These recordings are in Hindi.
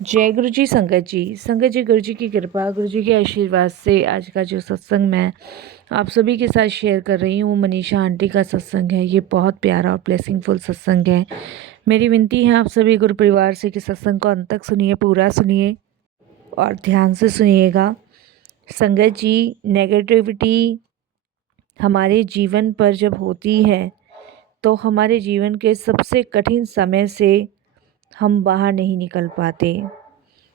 जय गुरु जी। संगत जी गुरु जी की कृपा, गुरु जी के आशीर्वाद से आज का जो सत्संग मैं आप सभी के साथ शेयर कर रही हूँ वो मनीषा आंटी का सत्संग है। ये बहुत प्यारा और ब्लेसिंगफुल सत्संग है। मेरी विनती है आप सभी गुरु परिवार से कि सत्संग को अंत तक सुनिए, पूरा सुनिए और ध्यान से सुनिएगा। संगत जी, नेगेटिविटी हमारे जीवन पर जब होती है तो हमारे जीवन के सबसे कठिन समय से हम बाहर नहीं निकल पाते।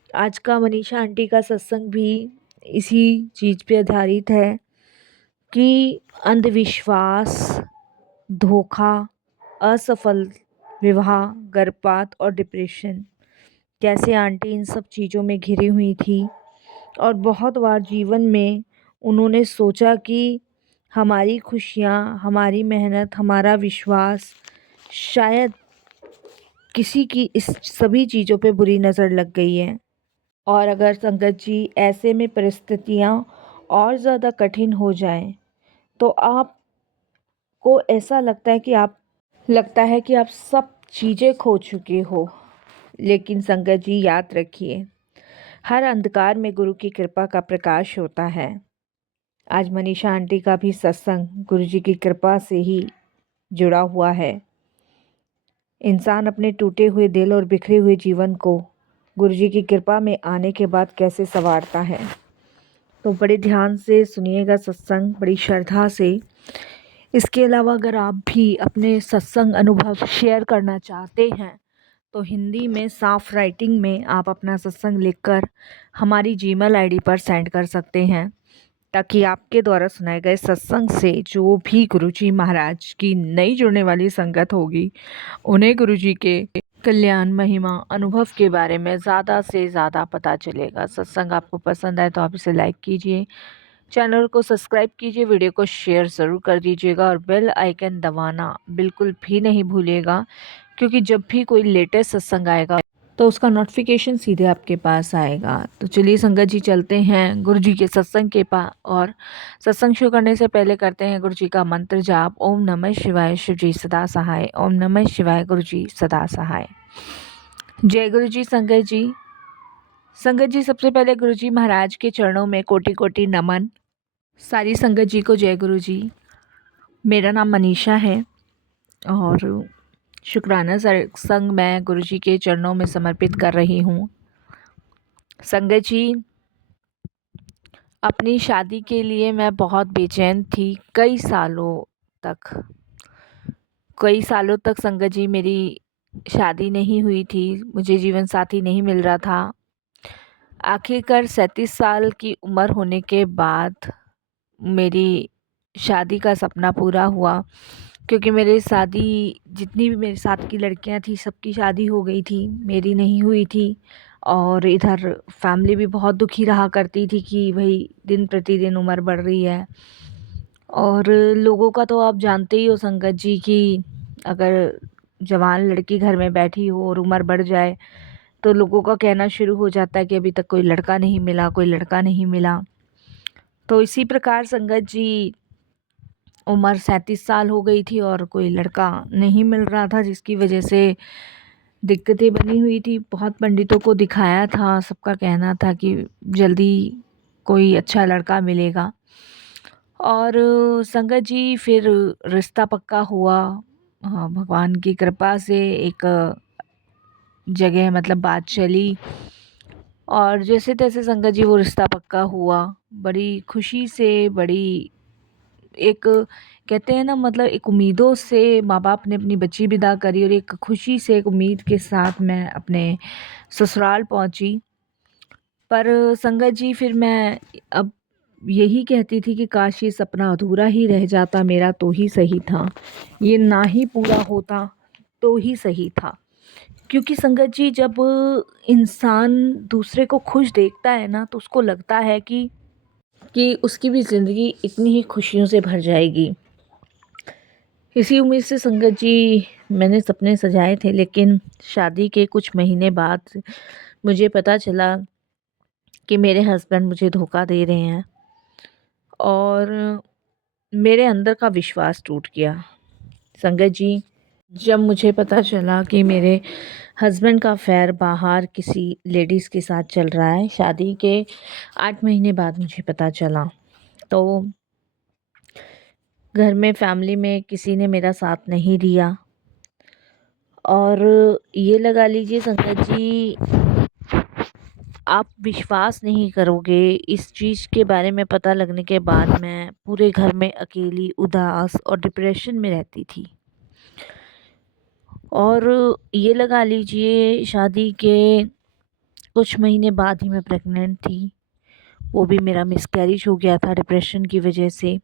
आज का मनीषा आंटी का सत्संग भी इसी चीज़ पे आधारित है कि अंधविश्वास, धोखा, असफल विवाह, गर्भपात और डिप्रेशन कैसे आंटी इन सब चीज़ों में घिरी हुई थी। और बहुत बार जीवन में उन्होंने सोचा कि हमारी खुशियाँ, हमारी मेहनत, हमारा विश्वास शायद किसी की इस सभी चीज़ों पे बुरी नज़र लग गई है। और अगर संगत जी ऐसे में परिस्थितियाँ और ज़्यादा कठिन हो जाएं तो आपको ऐसा लगता है कि आप सब चीज़ें खो चुके हो। लेकिन संगत जी याद रखिए, हर अंधकार में गुरु की कृपा का प्रकाश होता है। आज मनीषा आंटी का भी सत्संग गुरु जी की कृपा से ही जुड़ा हुआ है। इंसान अपने टूटे हुए दिल और बिखरे हुए जीवन को गुरु जी की कृपा में आने के बाद कैसे संवारता है। तो बड़े ध्यान से सुनिएगा सत्संग, बड़ी श्रद्धा से। इसके अलावा अगर आप भी अपने सत्संग अनुभव शेयर करना चाहते हैं तो हिंदी में साफ राइटिंग में आप अपना सत्संग लिखकर हमारी जीमेल आईडी पर सेंड कर सकते हैं, ताकि आपके द्वारा सुनाए गए सत्संग से जो भी गुरुजी महाराज की नई जुड़ने वाली संगत होगी उन्हें गुरुजी के कल्याण, महिमा, अनुभव के बारे में ज़्यादा से ज़्यादा पता चलेगा। सत्संग आपको पसंद आए तो आप इसे लाइक कीजिए, चैनल को सब्सक्राइब कीजिए, वीडियो को शेयर ज़रूर कर दीजिएगा और बेल आइकन दबाना बिल्कुल भी नहीं भूलिएगा, क्योंकि जब भी कोई लेटेस्ट सत्संग आएगा तो उसका नोटिफिकेशन सीधे आपके पास आएगा। तो चलिए संगत जी चलते हैं गुरु जी के सत्संग के पास। और सत्संग शुरू करने से पहले करते हैं गुरु जी का मंत्र जाप। ओम नमः शिवाय, शिव जी सदा सहाय। ओम नमः शिवाय, गुरु जी सदा सहाय। जय गुरु जी। संगत जी सबसे पहले गुरु जी महाराज के चरणों में कोटि कोटि नमन। सारी संगत जी को जय गुरु जी। मेरा नाम मनीषा है और शुक्राना सत्संग मैं गुरु जी के चरणों में समर्पित कर रही हूँ। संगत जी, अपनी शादी के लिए मैं बहुत बेचैन थी। कई सालों तक संगत जी मेरी शादी नहीं हुई थी, मुझे जीवन साथी नहीं मिल रहा था। आखिरकार 37 साल की उम्र होने के बाद मेरी शादी का सपना पूरा हुआ, क्योंकि जितनी भी मेरे साथ की लड़कियां थी सबकी शादी हो गई थी, मेरी नहीं हुई थी। और इधर फैमिली भी बहुत दुखी रहा करती थी कि भाई दिन प्रतिदिन उम्र बढ़ रही है। और लोगों का तो आप जानते ही हो संगत जी कि अगर जवान लड़की घर में बैठी हो और उम्र बढ़ जाए तो लोगों का कहना शुरू हो जाता है कि अभी तक कोई लड़का नहीं मिला, कोई लड़का नहीं मिला। तो इसी प्रकार संगत जी उम्र 37 साल हो गई थी और कोई लड़का नहीं मिल रहा था, जिसकी वजह से दिक्कतें बनी हुई थी। बहुत पंडितों को दिखाया था, सबका कहना था कि जल्दी कोई अच्छा लड़का मिलेगा। और संगत जी फिर रिश्ता पक्का हुआ। हाँ, भगवान की कृपा से एक जगह मतलब बात चली और जैसे तैसे संगत जी वो रिश्ता पक्का हुआ। बड़ी खुशी से, बड़ी एक कहते हैं ना, मतलब एक उम्मीदों से माँ बाप ने अपनी बच्ची विदा करी और एक खुशी से, एक उम्मीद के साथ मैं अपने ससुराल पहुंची। पर संगत जी फिर मैं अब यही कहती थी कि काश ये सपना अधूरा ही रह जाता मेरा तो ही सही था, ये ना ही पूरा होता तो ही सही था। क्योंकि संगत जी जब इंसान दूसरे को खुश देखता है ना तो उसको लगता है कि उसकी भी ज़िंदगी इतनी ही खुशियों से भर जाएगी। इसी उम्मीद से संगत जी मैंने सपने सजाए थे, लेकिन शादी के कुछ महीने बाद मुझे पता चला कि मेरे हस्बैंड मुझे धोखा दे रहे हैं और मेरे अंदर का विश्वास टूट गया। संगत जी जब मुझे पता चला कि मेरे हस्बैंड का अफेयर बाहर किसी लेडीज़ के साथ चल रहा है, शादी के 8 महीने बाद मुझे पता चला, तो घर में फैमिली में किसी ने मेरा साथ नहीं दिया। और ये लगा लीजिए संगत जी, आप विश्वास नहीं करोगे, इस चीज़ के बारे में पता लगने के बाद मैं पूरे घर में अकेली, उदास और डिप्रेशन में रहती थी। और ये लगा लीजिए शादी के कुछ महीने बाद ही मैं प्रेग्नेंट थी। वो भी मेरा मिसकैरेज हो गया था डिप्रेशन की वजह से।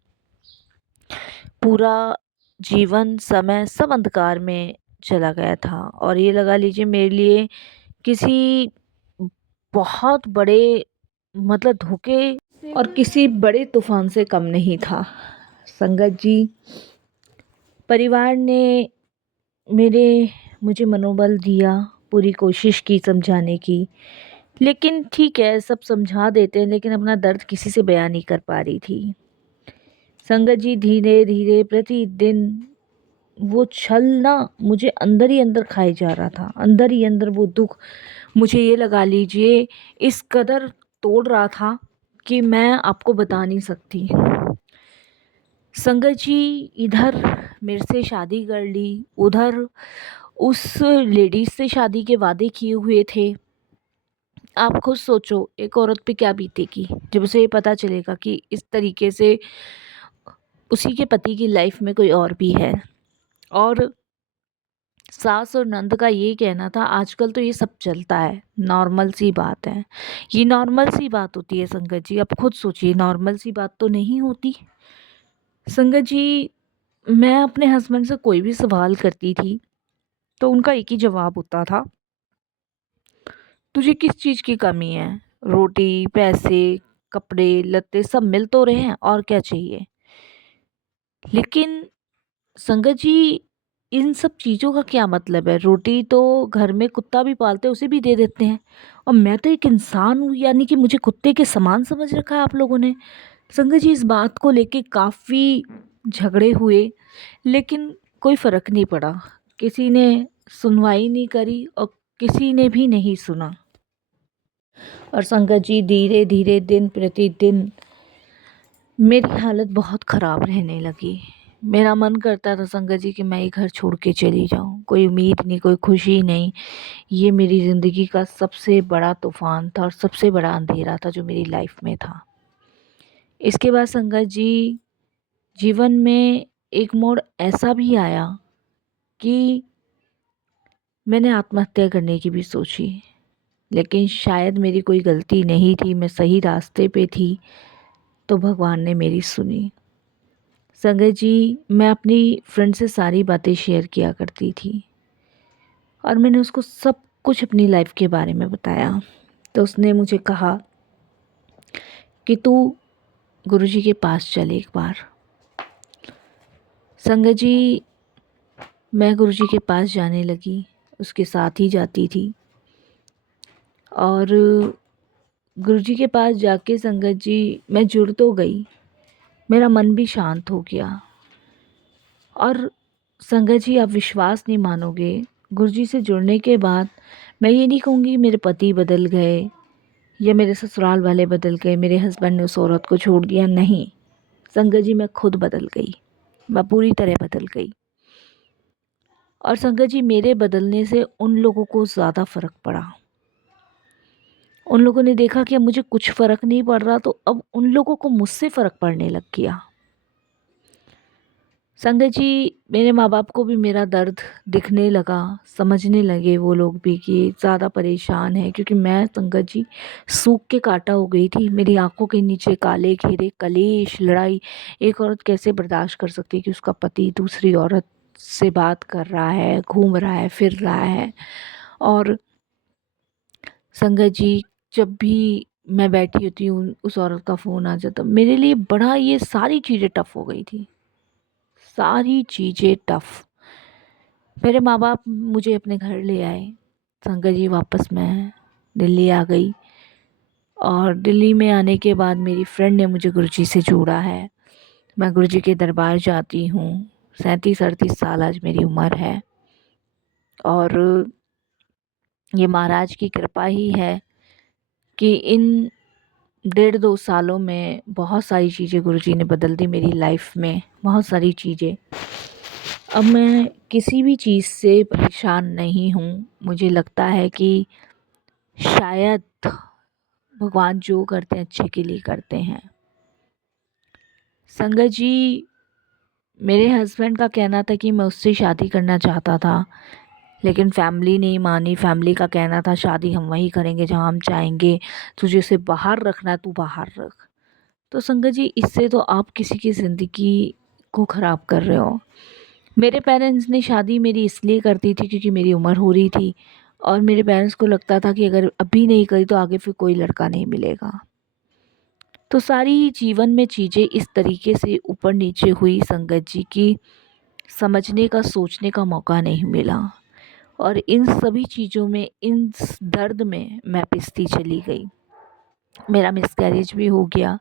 पूरा जीवन समय सब अंधकार में चला गया था और ये लगा लीजिए मेरे लिए किसी बहुत बड़े मतलब धोखे और किसी बड़े तूफान से कम नहीं था। संगत जी, परिवार ने मेरे मुझे मनोबल दिया, पूरी कोशिश की समझाने की, लेकिन ठीक है सब समझा देते हैं लेकिन अपना दर्द किसी से बयान नहीं कर पा रही थी। संगत जी, धीरे धीरे प्रतिदिन वो छल ना मुझे अंदर ही अंदर खाए जा रहा था, अंदर ही अंदर वो दुख मुझे ये लगा लीजिए इस कदर तोड़ रहा था कि मैं आपको बता नहीं सकती। संगत जी, इधर मेरे से शादी कर ली, उधर उस लेडीज से शादी के वादे किए हुए थे। आप खुद सोचो एक औरत पे क्या बीतेगी जब उसे ये पता चलेगा कि इस तरीके से उसी के पति की लाइफ में कोई और भी है। और सास और नंद का ये कहना था आजकल तो ये सब चलता है, नॉर्मल सी बात है। ये नॉर्मल सी बात होती है संगत जी, अब खुद सोचिए नॉर्मल सी बात तो नहीं होती। संगत जी, मैं अपने हस्बैंड से कोई भी सवाल करती थी तो उनका एक ही जवाब होता था, तुझे किस चीज़ की कमी है, रोटी पैसे कपड़े लत्ते सब मिल तो रहे हैं और क्या चाहिए। लेकिन संगत जी, इन सब चीज़ों का क्या मतलब है, रोटी तो घर में कुत्ता भी पालते हैं उसे भी दे देते हैं, और मैं तो एक इंसान हूँ, यानी कि मुझे कुत्ते के समान समझ रखा है आप लोगों ने। संगत जी, इस बात को लेके काफ़ी झगड़े हुए लेकिन कोई फ़र्क नहीं पड़ा, किसी ने सुनवाई नहीं करी और किसी ने भी नहीं सुना। और संगत जी, धीरे धीरे दिन प्रतिदिन मेरी हालत बहुत ख़राब रहने लगी। मेरा मन करता था संगत जी कि मैं ये घर छोड़ के चली जाऊँ, कोई उम्मीद नहीं, कोई खुशी नहीं। ये मेरी ज़िंदगी का सबसे बड़ा तूफ़ान था और सबसे बड़ा अंधेरा था जो मेरी लाइफ में था। इसके बाद संगत जी, जीवन में एक मोड़ ऐसा भी आया कि मैंने आत्महत्या करने की भी सोची, लेकिन शायद मेरी कोई गलती नहीं थी, मैं सही रास्ते पे थी तो भगवान ने मेरी सुनी। संगत जी, मैं अपनी फ्रेंड से सारी बातें शेयर किया करती थी और मैंने उसको सब कुछ अपनी लाइफ के बारे में बताया, तो उसने मुझे कहा कि तू गुरुजी के पास चल एक बार। संगत जी, मैं गुरुजी के पास जाने लगी, उसके साथ ही जाती थी और गुरुजी के पास जाके संगत जी मैं जुड़ तो गई, मेरा मन भी शांत हो गया। और संगत जी, आप विश्वास नहीं मानोगे, गुरुजी से जुड़ने के बाद मैं ये नहीं कहूँगी मेरे पति बदल गए या मेरे ससुराल वाले बदल गए, मेरे हस्बैंड ने उस औरत को छोड़ दिया, नहीं। संगत जी, मैं खुद बदल गई, मैं पूरी तरह बदल गई। और संगत जी, मेरे बदलने से उन लोगों को ज़्यादा फ़र्क पड़ा। उन लोगों ने देखा कि अब मुझे कुछ फ़र्क नहीं पड़ रहा, तो अब उन लोगों को मुझसे फ़र्क पड़ने लग गया। संगत जी, मेरे माँ बाप को भी मेरा दर्द दिखने लगा, समझने लगे वो लोग भी कि ज़्यादा परेशान है, क्योंकि मैं संगत जी सूख के कांटा हो गई थी, मेरी आंखों के नीचे काले घेरे, कलेश, लड़ाई। एक औरत कैसे बर्दाश्त कर सकती है कि उसका पति दूसरी औरत से बात कर रहा है, घूम रहा है, फिर रहा है। और संगत जी, जब भी मैं बैठी होती हूँ उस औरत का फ़ोन आ जाता, मेरे लिए बड़ा ये सारी चीज़ें टफ़ हो गई थी, सारी चीज़ें टफ़। मेरे माँ बाप मुझे अपने घर ले आए। संगत जी, वापस मैं दिल्ली आ गई और दिल्ली में आने के बाद मेरी फ्रेंड ने मुझे गुरुजी से जोड़ा है। मैं गुरुजी के दरबार जाती हूँ। 37-38 साल आज मेरी उम्र है और ये महाराज की कृपा ही है कि इन 1.5-2 सालों में बहुत सारी चीज़ें गुरुजी ने बदल दी मेरी लाइफ में, बहुत सारी चीज़ें। अब मैं किसी भी चीज़ से परेशान नहीं हूँ। मुझे लगता है कि शायद भगवान जो करते हैं अच्छे के लिए करते हैं। संगत जी, मेरे हस्बैंड का कहना था कि मैं उससे शादी करना चाहता था, लेकिन फैमिली नहीं मानी। फैमिली का कहना था शादी हम वहीं करेंगे जहाँ हम चाहेंगे, तुझे उसे बाहर रखना है तू बाहर रख। तो संगत जी, इससे तो आप किसी की ज़िंदगी को ख़राब कर रहे हो। मेरे पेरेंट्स ने शादी मेरी इसलिए कर दी थी क्योंकि मेरी उम्र हो रही थी, और मेरे पेरेंट्स को लगता था कि अगर अभी नहीं करी तो आगे फिर कोई लड़का नहीं मिलेगा। तो सारी जीवन में चीज़ें इस तरीके से ऊपर नीचे हुई संगत जी की समझने का, सोचने का मौका नहीं मिला, और इन सभी चीज़ों में, इन दर्द में मैं पिसती चली गई। मेरा मिसकैरेज भी हो गया,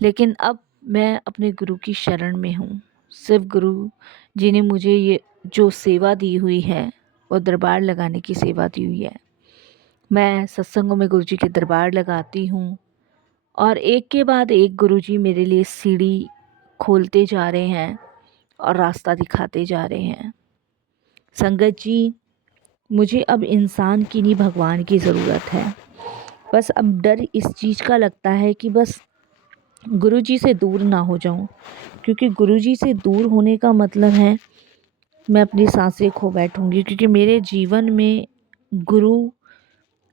लेकिन अब मैं अपने गुरु की शरण में हूँ। सिर्फ गुरु जी ने मुझे ये जो सेवा दी हुई है वो दरबार लगाने की सेवा दी हुई है। मैं सत्संगों में गुरु जी के दरबार लगाती हूँ, और एक के बाद एक गुरु जी मेरे लिए सीढ़ी खोलते जा रहे हैं और रास्ता दिखाते जा रहे हैं। संगत जी, मुझे अब इंसान की नहीं भगवान की ज़रूरत है। बस अब डर इस चीज़ का लगता है कि बस गुरुजी से दूर ना हो जाऊं, क्योंकि गुरुजी से दूर होने का मतलब है मैं अपनी सांसें खो बैठूंगी, क्योंकि मेरे जीवन में गुरु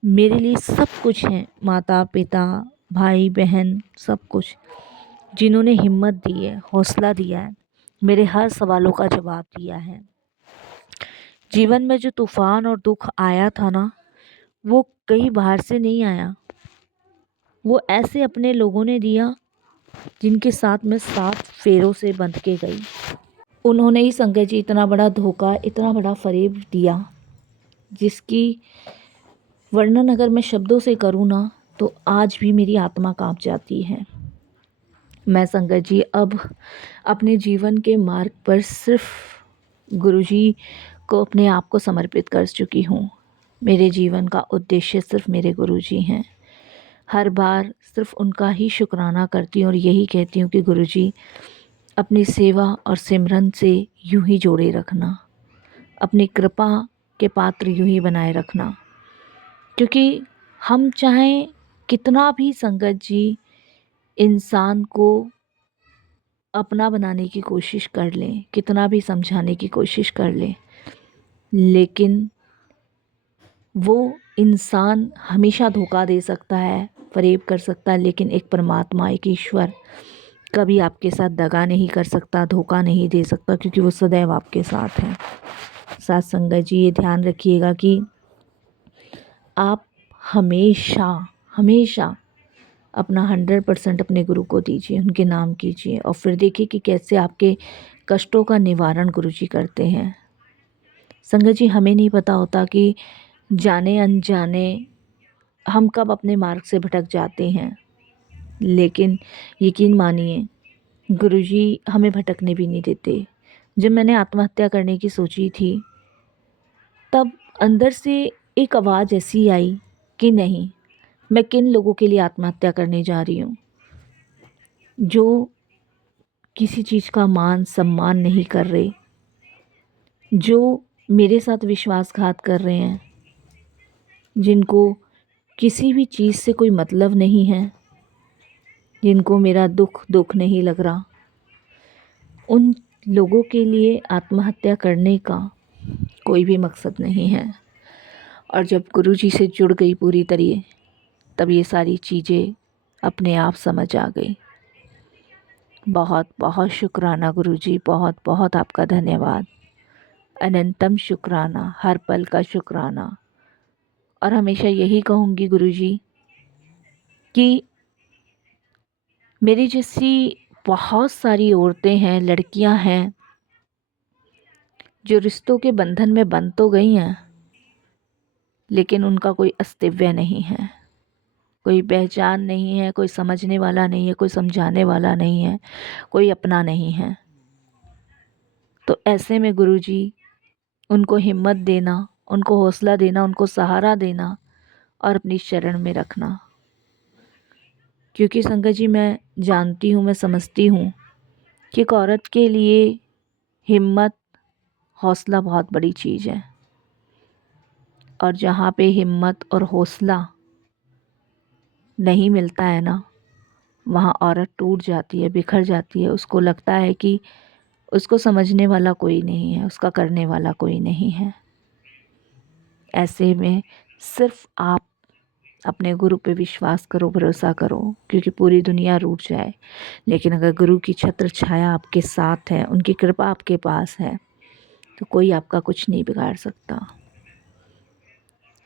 मेरे लिए सब कुछ हैं। माता पिता, भाई बहन, सब कुछ, जिन्होंने हिम्मत दी है, हौसला दिया है, मेरे हर सवालों का जवाब दिया है। जीवन में जो तूफ़ान और दुख आया था ना, वो कहीं बाहर से नहीं आया। वो ऐसे अपने लोगों ने दिया जिनके साथ मैं 7 फेरों से बंध के गई। उन्होंने ही संगत जी इतना बड़ा धोखा, इतना बड़ा फ़रेब दिया, जिसकी वर्णन अगर मैं शब्दों से करूँ ना तो आज भी मेरी आत्मा काँप जाती है। मैं संगत जी अब अपने जीवन के मार्ग पर सिर्फ गुरुजी को अपने आप को समर्पित कर चुकी हूँ। मेरे जीवन का उद्देश्य सिर्फ मेरे गुरुजी हैं। हर बार सिर्फ उनका ही शुक्राना करती हूँ और यही कहती हूँ कि गुरुजी, अपनी सेवा और सिमरन से यूं ही जोड़े रखना, अपनी कृपा के पात्र यूं ही बनाए रखना। क्योंकि हम चाहें कितना भी संगत जी इंसान को अपना बनाने की कोशिश कर लें, कितना भी समझाने की कोशिश कर लें, लेकिन वो इंसान हमेशा धोखा दे सकता है, फ़रेब कर सकता है, लेकिन एक परमात्मा, एक ईश्वर कभी आपके साथ दगा नहीं कर सकता, धोखा नहीं दे सकता, क्योंकि वो सदैव आपके साथ है। साथ संगत जी, ये ध्यान रखिएगा कि आप हमेशा हमेशा अपना 100% अपने गुरु को दीजिए, उनके नाम कीजिए, और फिर देखिए कि कैसे आपके कष्टों का निवारण गुरु जी करते हैं। संगत जी, हमें नहीं पता होता कि जाने अनजाने हम कब अपने मार्ग से भटक जाते हैं, लेकिन यकीन मानिए गुरुजी हमें भटकने भी नहीं देते। जब मैंने आत्महत्या करने की सोची थी, तब अंदर से एक आवाज़ ऐसी आई कि नहीं, मैं किन लोगों के लिए आत्महत्या करने जा रही हूँ, जो किसी चीज़ का मान सम्मान नहीं कर रहे, जो मेरे साथ विश्वासघात कर रहे हैं, जिनको किसी भी चीज़ से कोई मतलब नहीं है, जिनको मेरा दुख नहीं लग रहा, उन लोगों के लिए आत्महत्या करने का कोई भी मकसद नहीं है। और जब गुरुजी से जुड़ गई पूरी तरह, तब ये सारी चीज़ें अपने आप समझ आ गई। बहुत बहुत शुक्राना गुरुजी, बहुत बहुत आपका धन्यवाद, अनंतम शुक्राना, हर पल का शुक्राना। और हमेशा यही कहूँगी गुरुजी कि मेरी जैसी बहुत सारी औरतें हैं, लड़कियां हैं, जो रिश्तों के बंधन में बंध तो गई हैं, लेकिन उनका कोई अस्तित्व नहीं है, कोई पहचान नहीं है, कोई समझने वाला नहीं है, कोई समझाने वाला नहीं है, कोई अपना नहीं है। तो ऐसे में गुरुजी उनको हिम्मत देना, उनको हौसला देना, उनको सहारा देना और अपनी शरण में रखना। क्योंकि संगत जी, मैं जानती हूँ, मैं समझती हूँ कि एक औरत के लिए हिम्मत, हौसला बहुत बड़ी चीज़ है। और जहाँ पे हिम्मत और हौसला नहीं मिलता है ना, वहाँ औरत टूट जाती है, बिखर जाती है। उसको लगता है कि उसको समझने वाला कोई नहीं है, उसका करने वाला कोई नहीं है। ऐसे में सिर्फ आप अपने गुरु पे विश्वास करो, भरोसा करो, क्योंकि पूरी दुनिया रूठ जाए, लेकिन अगर गुरु की छत्र छाया आपके साथ है, उनकी कृपा आपके पास है, तो कोई आपका कुछ नहीं बिगाड़ सकता।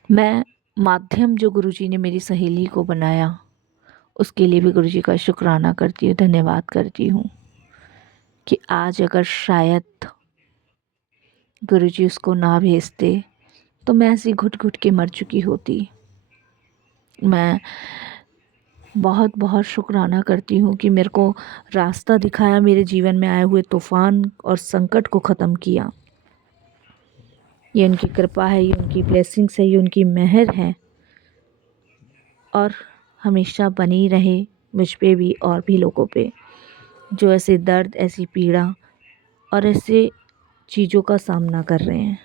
मैं माध्यम जो गुरुजी ने मेरी सहेली को बनाया, उसके लिए भी गुरुजी का शुक्राना करती हूँ, धन्यवाद करती हूँ कि आज अगर शायद गुरुजी उसको ना भेजते तो मैं ऐसी घुट घुट के मर चुकी होती। मैं बहुत बहुत शुक्राना करती हूँ कि मेरे को रास्ता दिखाया, मेरे जीवन में आए हुए तूफ़ान और संकट को ख़त्म किया। ये उनकी कृपा है, ये उनकी ब्लेसिंग्स है, ये उनकी मेहर है, और हमेशा बनी रहे मुझ पे भी और भी लोगों पे जो ऐसे दर्द, ऐसी पीड़ा और ऐसे चीज़ों का सामना कर रहे हैं।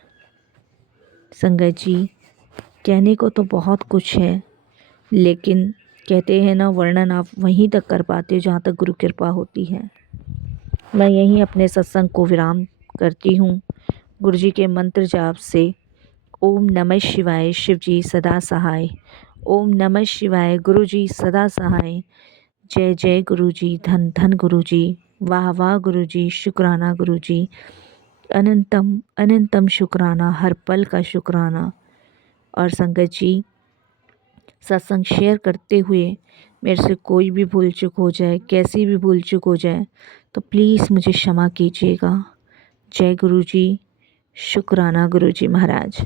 संगत जी, कहने को तो बहुत कुछ है, लेकिन कहते हैं ना, वर्णन आप वहीं तक कर पाते हो जहाँ तक गुरु कृपा होती है। मैं यहीं अपने सत्संग को विराम करती हूँ गुरुजी के मंत्र जाप से। ओम नमः शिवाय, शिव जी सदा सहाय। ओम नमः शिवाय, गुरुजी सदा सहाय। जय जय गुरुजी, धन धन गुरुजी, वाह वाह गुरुजी, शुक्राना गुरुजी, अनंतम अनंतम शुक्राना, हर पल का शुक्राना। और संगत जी, सत्संग शेयर करते हुए मेरे से कोई भी भूल चूक हो जाए, कैसी भी भूल चूक हो जाए, तो प्लीज़ मुझे क्षमा कीजिएगा। जय गुरुजी, शुक्राना गुरुजी महाराज।